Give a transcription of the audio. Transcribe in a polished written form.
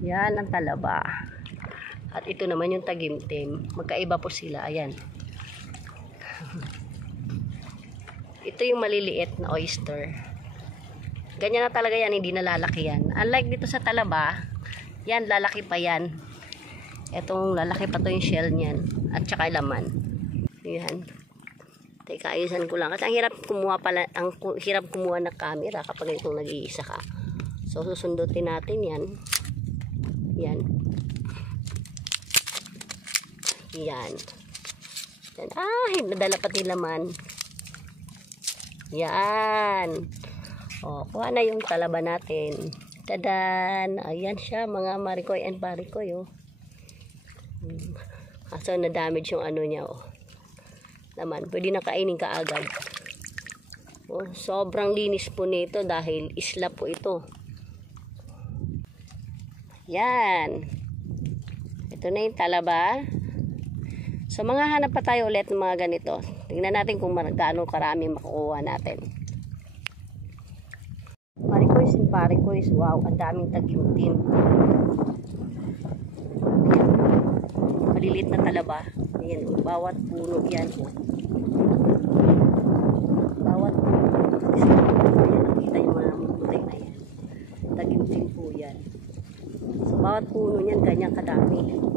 Yan ang talaba. At ito naman yung tagimtim. Magkaiba po sila. Ayan. Ito yung maliliit na oyster. Ganyan na talaga yan, hindi nalalaki yan. Unlike dito sa talaba, yan, lalaki pa yan. Etong lalaki pa to yung shell niyan. At saka laman. Yan. Teka, ayusan ko lang. Kasi ang hirap kumuha pala, ang hirap kumuha ng camera kapag itong nag-iisa ka. So, susundutin natin yan. Yan. Yan. Yan. Nadala pati laman. Yan. O, kuha na yung talaba natin. Tadan! Ayan siya, mga marikoy and barikoy, oh. So, na-damage yung ano niya, oh. Laman, pwede na kainin ka agad. Oh, sobrang linis po nito dahil isla po ito. Yan. Ito na yung talaba. So, mga hanap pa tayo ulit ng mga ganito. Tingnan natin kung gaano karami makukuha natin. Marikoys and barikoys. Wow, ang daming tagimtim. Maliliit na talaba. Ayan, bawat puno yan. Bawat puno. Ayan, nakita yung mga putik na yan. Tagimtim po yan. So, bawat puno yan, ganyan kadami.